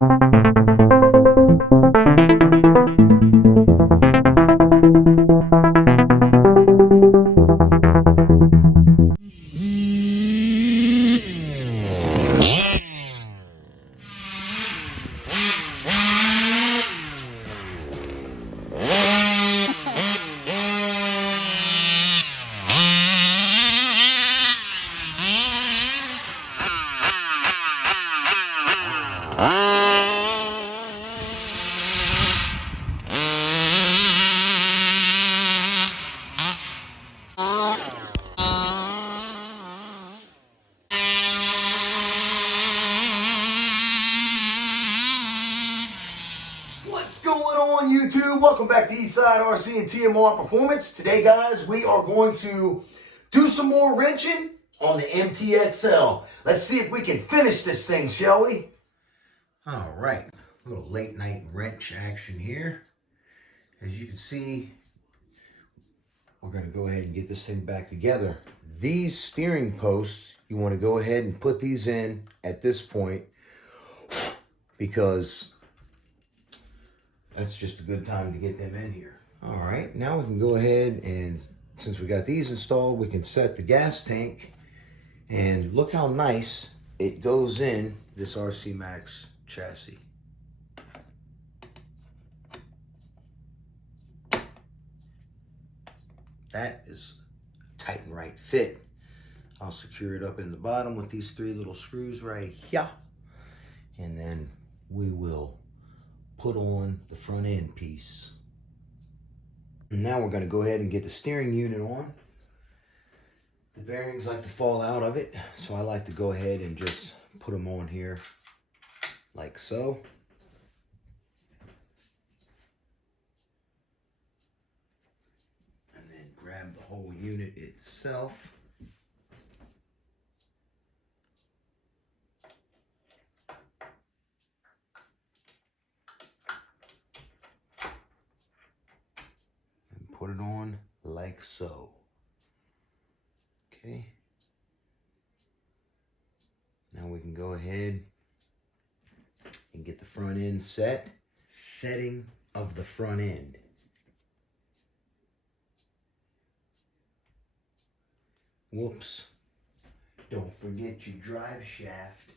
What's going on, YouTube? Welcome back to Eastside RC and TMR Performance. Today, guys, we are going to do some more wrenching on the MTXL. Let's see if we can finish this thing, shall we? All right, a little late night wrench action here. As you can see, we're going to go ahead and get this thing back together. These steering posts, you want to go ahead and put these in at this point because that's just a good time to get them in here. All right, now we can go ahead and, since we got these installed, we can set the gas tank. And look how nice it goes in this RCMAX chassis. That is tight and right fit. I'll secure it up in the bottom with these 3 little screws right here. And then we will put on the front end piece. And now we're going to go ahead and get the steering unit on. The bearings like to fall out of it, so I like to go ahead and just put them on here like so. And then grab the whole unit itself. Put it on like so. Okay. Now we can go ahead and get the front end set. Setting of the front end. Whoops. Don't forget your drive shaft.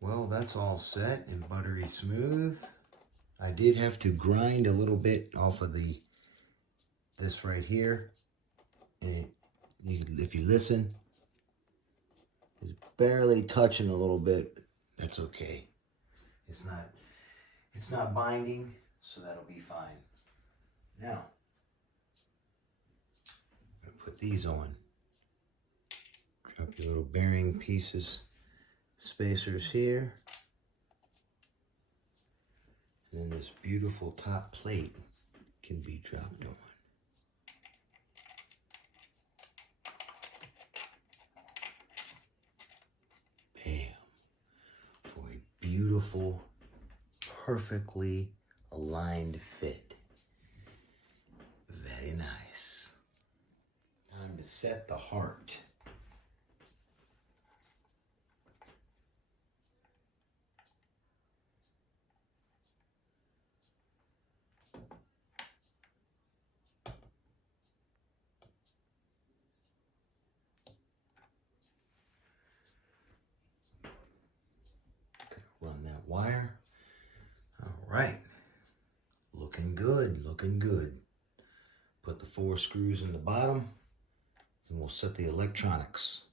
Well, that's all set and buttery smooth. I did have to grind a little bit off of this right here. And if you listen, it's barely touching a little bit. That's okay. It's not binding, so that'll be fine. Now, I'm gonna put these on. Drop your little bearing pieces. Spacers here, and then this beautiful top plate can be dropped on. Bam, for a beautiful, perfectly aligned fit. Very nice. Time to set the heart. Run that wire. All right. Looking good, looking good. Put the 4 screws in the bottom and we'll set the electronics.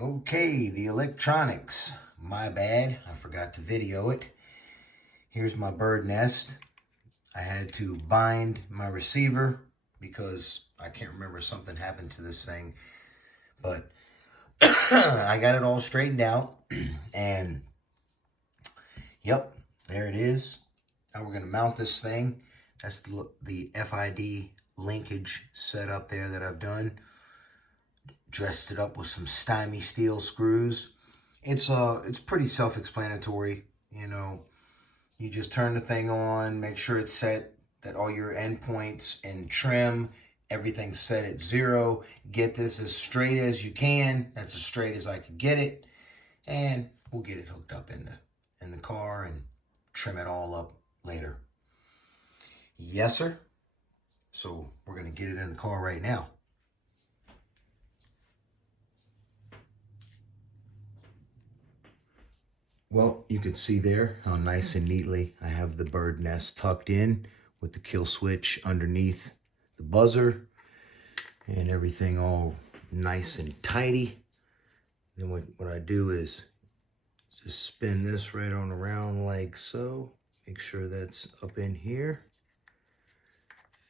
Okay, the electronics. My bad, I forgot to video it. Here's my bird nest. I had to bind my receiver because I can't remember, something happened to this thing. But I got it all straightened out, and yep, there it is. Now we're going to mount this thing. That's the FID linkage set up there that I've done. Dressed it up with some stymie steel screws. It's pretty self-explanatory. You know, you just turn the thing on, make sure it's set, that all your endpoints and trim, everything's set at 0. Get this as straight as you can. That's as straight as I could get it. And we'll get it hooked up in the car and trim it all up later. Yes, sir. So we're going to get it in the car right now. Well, you can see there how nice and neatly I have the bird nest tucked in with the kill switch underneath the buzzer and everything all nice and tidy. Then what I do is just spin this right on around like so. Make sure that's up in here.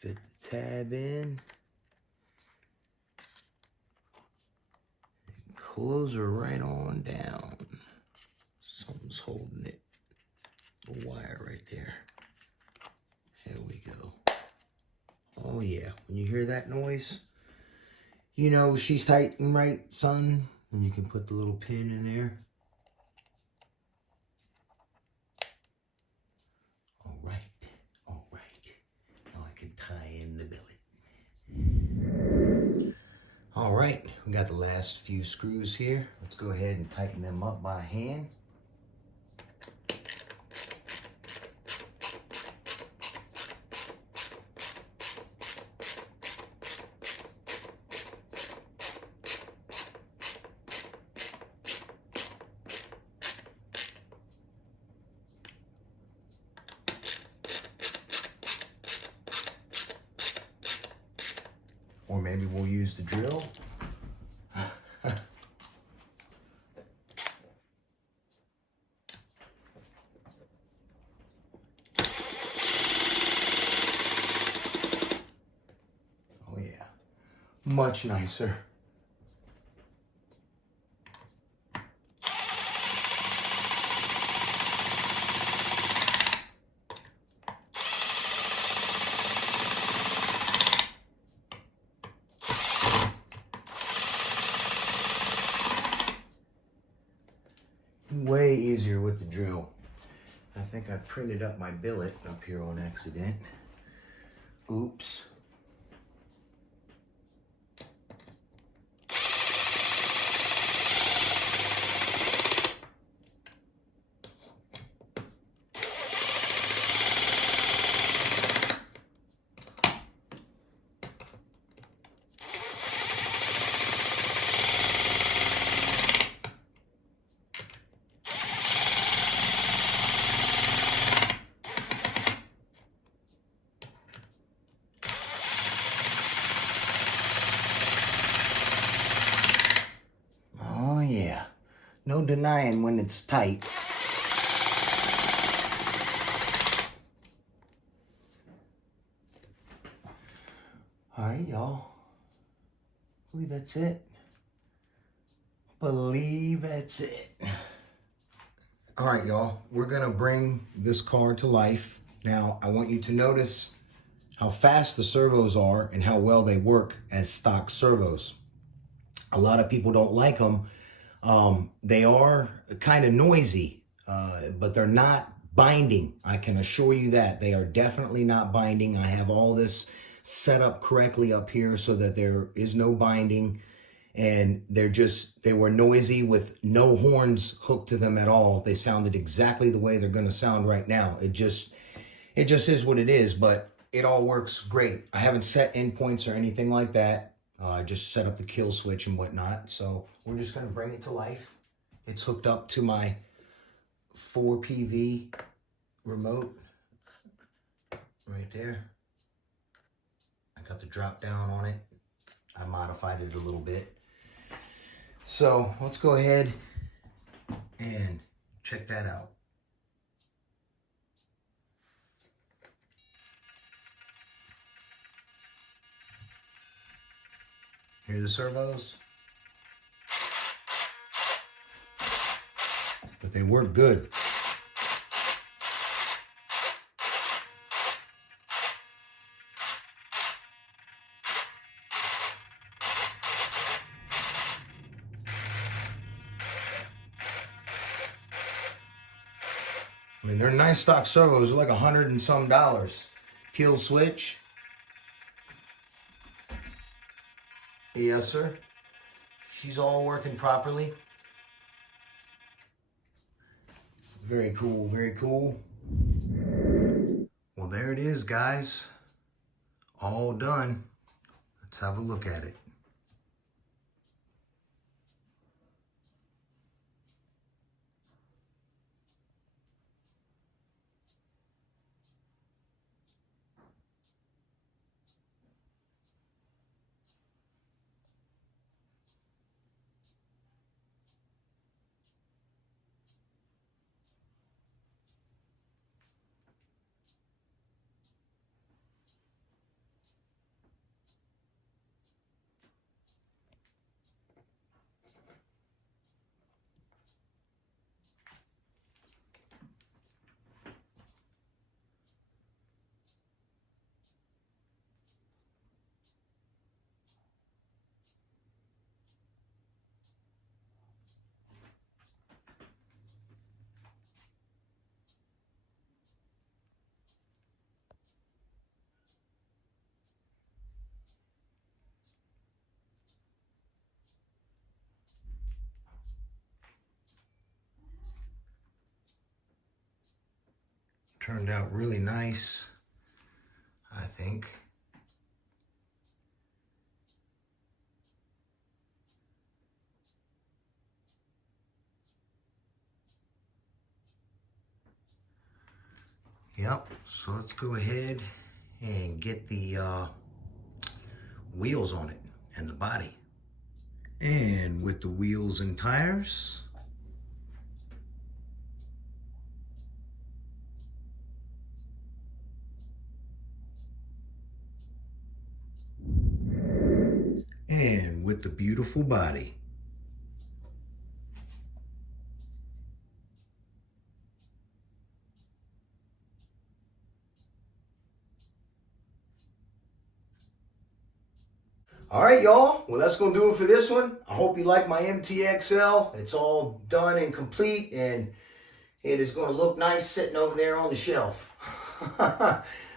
Fit the tab in. And close her right on down. Something's holding it. The wire right there. There we go. Oh yeah, when you hear that noise, you know she's tight and right, son. And you can put the little pin in there. All right. Now I can tie in the billet. All right, we got the last few screws here. Let's go ahead and tighten them up by hand. Or maybe we'll use the drill. Oh yeah, much nicer. Way easier with the drill. I think I printed up my billet up here on accident. Oops. No denying when it's tight. All right, y'all. Believe that's it. Believe that's it. All right, y'all. We're going to bring this car to life. Now, I want you to notice how fast the servos are and how well they work as stock servos. A lot of people don't like them. They are kind of noisy, but they're not binding. I can assure you that. They are definitely not binding. I have all this set up correctly up here so that there is no binding. And they were noisy with no horns hooked to them at all. They sounded exactly the way they're going to sound right now. It just is what it is, but it all works great. I haven't set endpoints or anything like that. I just set up the kill switch and whatnot. So we're just going to bring it to life. It's hooked up to my 4PV remote right there. I got the drop down on it. I modified it a little bit. So let's go ahead and check that out. Hear the servos? But they work good. mean, they're nice stock servos. They're like $100 and some. Kill switch. Yes, sir. She's all working properly. Very cool, very cool. Well, there it is, guys. All done. Let's have a look at it. Turned out really nice, I think. Yep, so let's go ahead and get the wheels on it and the body. And with the wheels and tires, and with the beautiful body. All right, y'all. Well, that's going to do it for this one. I hope you like my MTXL. It's all done and complete, and it is going to look nice sitting over there on the shelf.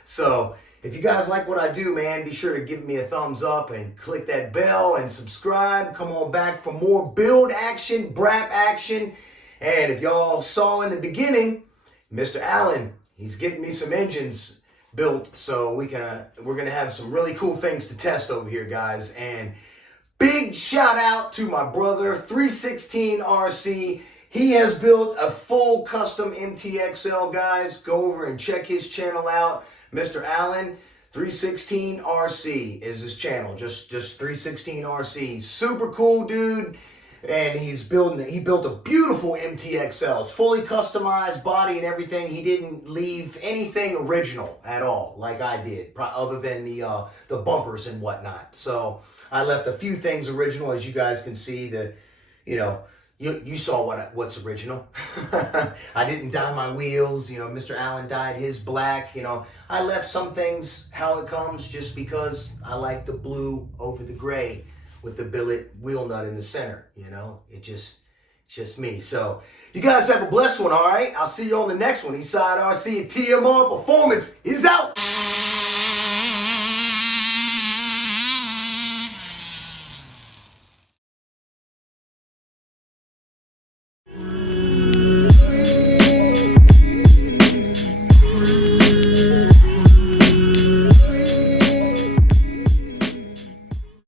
So, if you guys like what I do, man, be sure to give me a thumbs up and click that bell and subscribe. Come on back for more build action, BRAP action. And if y'all saw in the beginning, Mr. Allen, he's getting me some engines built, so we're gonna have some really cool things to test over here, guys. And big shout out to my brother 316 RC. He has built a full custom MTXL, guys. Go over and check his channel out. Mr. Allen 316 RC is his channel. Just 316 RC. Super cool dude. And he built a beautiful MTXL. It's fully customized, body and everything. He didn't leave anything original at all, like I did, other than the bumpers and whatnot. So I left a few things original, as you guys can see. You saw what's original. I didn't dye my wheels. Mr. Allen dyed his black. I left some things how it comes, just because I like the blue over the gray with the billet wheel nut in the center. It's just me. So you guys have a blessed one, all right? I'll see you on the next one. Eastside RC and TMR Performance is out.